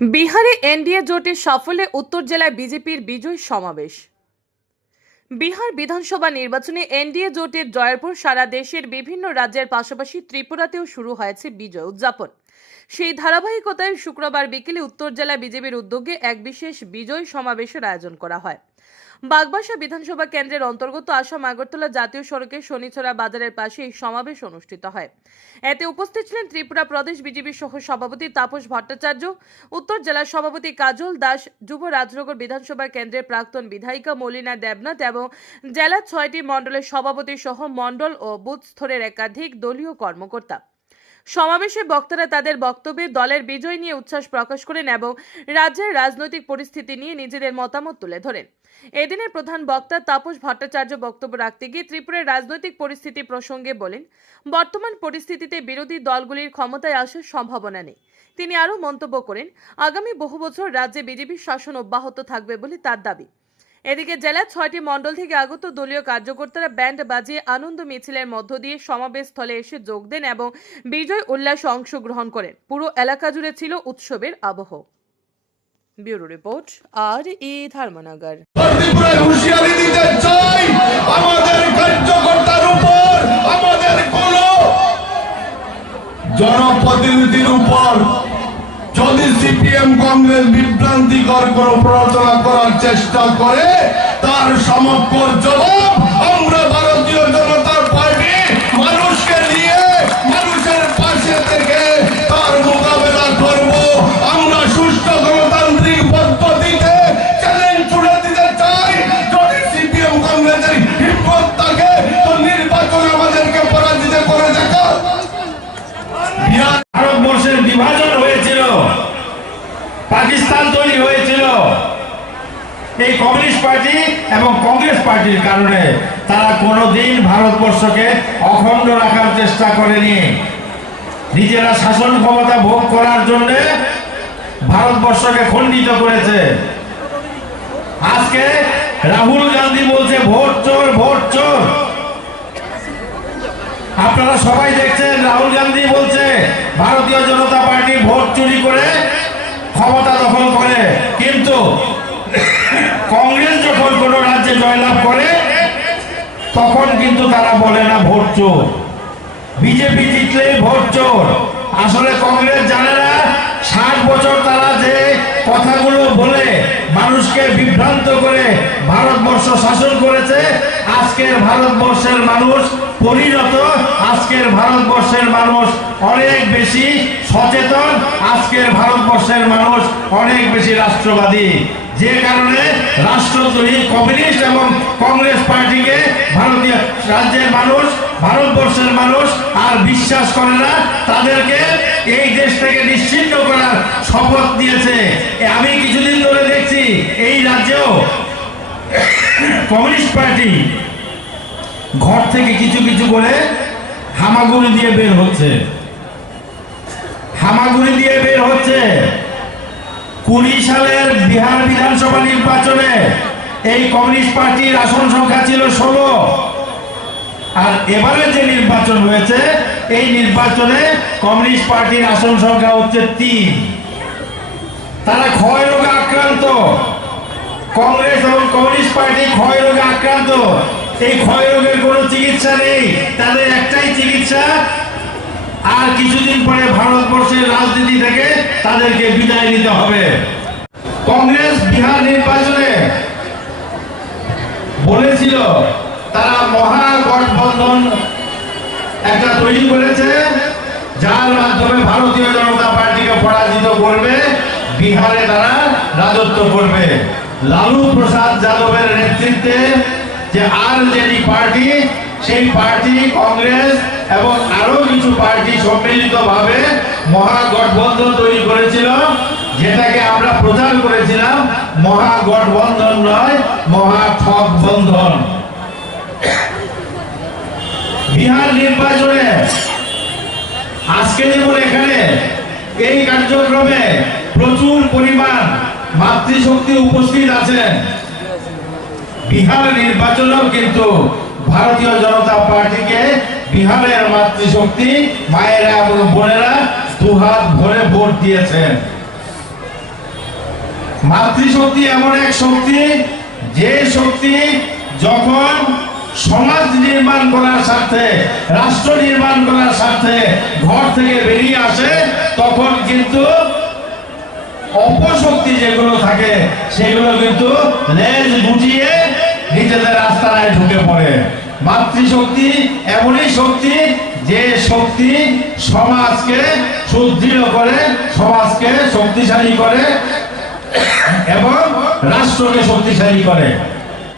বিহারে এনডিএ জোটের সাফল্যে উত্তর জেলায় বিজেপির বিজয় সমাবেশ। বিহার বিধানসভা নির্বাচনে এনডিএ জোটের জয়ের পর সারা দেশের বিভিন্ন রাজ্যের পাশাপাশি ত্রিপুরাতেও শুরু হয়েছে বিজয় উদযাপন। সেই ধারাবাহিকতায় শুক্রবার বিকেলে উত্তর জেলা বিজেপির উদ্যোগে এক বিশেষ বিজয় সমাবেশের আয়োজন করা হয়। বাগবাসা বিধানসভা কেন্দ্রের অন্তর্গত আসাম আগরতলা জাতীয় সড়কের শনিছড়া বাজারের পাশে এই সমাবেশ অনুষ্ঠিত হয়। এতে উপস্থিত ছিলেন ত্রিপুরা প্রদেশ বিজেপি সহ সভাপতি তাপস ভট্টাচার্য, উত্তর জেলার সভাপতি কাজল দাস, যুব রাজনগর বিধানসভা কেন্দ্রের প্রাক্তন বিধায়িকা মলিনা দেবনাথ এবং জেলার ছয়টি মণ্ডলের সভাপতি সহ মণ্ডল ও বুথ স্তরের একাধিক দলীয় কর্মকর্তা। সমাবেশে বক্তারা তাদের বক্তব্যে দলের বিজয় নিয়ে উচ্ছ্বাস প্রকাশ করেন এবং রাজ্যের রাজনৈতিক পরিস্থিতি নিয়ে নিজেদের মতামত তুলে ধরেন। এদিনের প্রধান বক্তা তাপস ভট্টাচার্য বক্তব্য রাখতে গিয়ে ত্রিপুরার রাজনৈতিক পরিস্থিতি প্রসঙ্গে বলেন, বর্তমান পরিস্থিতিতে বিরোধী দলগুলির ক্ষমতায় আসার সম্ভাবনা নেই। তিনি আরও মন্তব্য করেন, আগামী বহু বছর রাজ্যে বিজেপির শাসন অব্যাহত থাকবে বলে তার দাবি। এদিকে জেলার ছয়টি মণ্ডল থেকে আগত দলীয় কার্যকর্তারা ব্যান্ড বাজিয়ে আনন্দ মিছিলের মধ্য দিয়ে সমাবেশ স্থলে এসে যোগ দেন এবং বিজয় উল্লাসে অংশগ্রহণ করেন। পুরো এলাকা জুড়ে ছিল উৎসবের আবহ। ব্যুরো রিপোর্ট আর ই ধর্মনগর। ত্রিপুরায় হুঁশিয়ারি সিপিএম কংগ্রেস বিভ্রান্তিকর কোন প্ররোচনা করার চেষ্টা করে তার সমগ্র জবাব আমরা এই কমিউনিস্ট পার্টি এবং কংগ্রেস পার্টির কারণে তারা কোনোদিন ভারতবর্ষকে অখণ্ড রাখার চেষ্টা করেনি। নিজেরা শাসন ক্ষমতা ভোগ করার জন্য ভারতবর্ষকে খণ্ডিত করেছে। আজকে রাহুল গান্ধী বলছে, ভোট চোর ভোট চোর। আপনারা সবাই দেখছেন, রাহুল গান্ধী বলছে, ভারতীয় জনতা পার্টি ভোট চুরি করে ক্ষমতা দখল করে। কিন্তু কংগ্রেস যখন কোন রাজ্যে জয়লাভ করে, তখন কিন্তু তারা বলে না ভোট চোর। বিজেপি জিতলে ভোট চোর। আসলে কংগ্রেস জানে না, ষাট বছর তারা যে কথাগুলো বলে, মানুষকে বিভ্রান্ত করে ভারতবর্ষ শাসন করেছে, আজকের ভারতবর্ষের মানুষ পরিণত আজকের ভারতবর্ষের মানুষ অনেক বেশি সচেতন, আজকের ভারতবর্ষের মানুষ অনেক বেশি রাষ্ট্রবাদী। যে কারণে রাষ্ট্রদ্রোহী, কমিউনিস্ট এবং কংগ্রেস পার্টিকে ভারতীয় রাজ্যের মানুষ, ভারতবর্ষের মানুষ আর বিশ্বাস করে না, তাদেরকে এই দেশ থেকে নিশ্চিন্ন করার শপথ দিয়েছে। আমি কিছুদিন ধরে দেখছি, এই রাজ্যেও কমিউনিস্ট পার্টি ঘর থেকে কিছু কিছু করে হামাগুড়ি দিয়ে বের হচ্ছে। হামাগুড়ি দিয়ে বের হচ্ছে। কুড়ি সালের বিহার বিধানসভা নির্বাচনে এই কমিউনিস্ট পার্টির আসন সংখ্যা ছিল ষোলো। আর এবারে যে নির্বাচন হয়েছে, এই নির্বাচনে কমিউনিস্ট পার্টির আসন সংখ্যা হচ্ছে তিন। তারা ক্ষয় রোগে আক্রান্ত। কংগ্রেস এবং কমিউনিস্ট পার্টি ক্ষয় রোগে আক্রান্ত। এই ক্ষয় রোগের কোনো চিকিৎসা নেই। তাদের একটাই চিকিৎসা, আর কিছুদিন পরে ভারতবর্ষের রাজনীতি থেকে তাদেরকে বিদায় নিতে হবে। কংগ্রেস বিহার নির্বাচনে বলেছিল, তারা মহাগঠবন্ধন একটা তৈরি করেছে, যার মাধ্যমে ভারতীয় জনতা পার্টিকে পরাজিত করবে, বিহারে তারা রাজত্ব করবে। লালু প্রসাদ যাদবের নেতৃত্বে যে আর জেডি পার্টি, সেই পার্টি কংগ্রেস এবং আরও কিছু পার্টি সম্মিলিত ভাবে মহাগঠবন্ধন তৈরি করেছিল, যেটাকে আমরা প্রচার করেছিলাম, মহাগঠবন্ধন নয় মহাঠক বন্ধন বিহার নির্বাচনে, আজকে যেমন এখানে, এই কার্যক্রমে প্রচুর পরিমাণ মাতৃশক্তি উপস্থিত আছেন। বিহার নির্বাচনেও কিন্তু ভারতীয় জনতা পার্টিকে বিহারের মাতৃশক্তি মায়েরা এবং বোনেরা দুহাত ভরে ভোট দিয়েছেন। মাতৃশক্তি এমন এক শক্তি, যে শক্তি যখন সমাজ নির্মাণ করার স্বার্থে, রাষ্ট্র নির্মাণ করার স্বার্থে ঘর থেকে বেরিয়ে আসে, তখন কিন্তু অপশক্তি যেগুলো থাকে, সেগুলো কিন্তু লেজ গুটিয়ে নিজেদের রাস্তায় ঢুকে পড়ে। মাতৃশক্তি এমনই শক্তি যে শক্তি সমাজকে সুদৃঢ় করে, সমাজকে শক্তিশালী করে এবং রাষ্ট্রকে শক্তিশালী করে।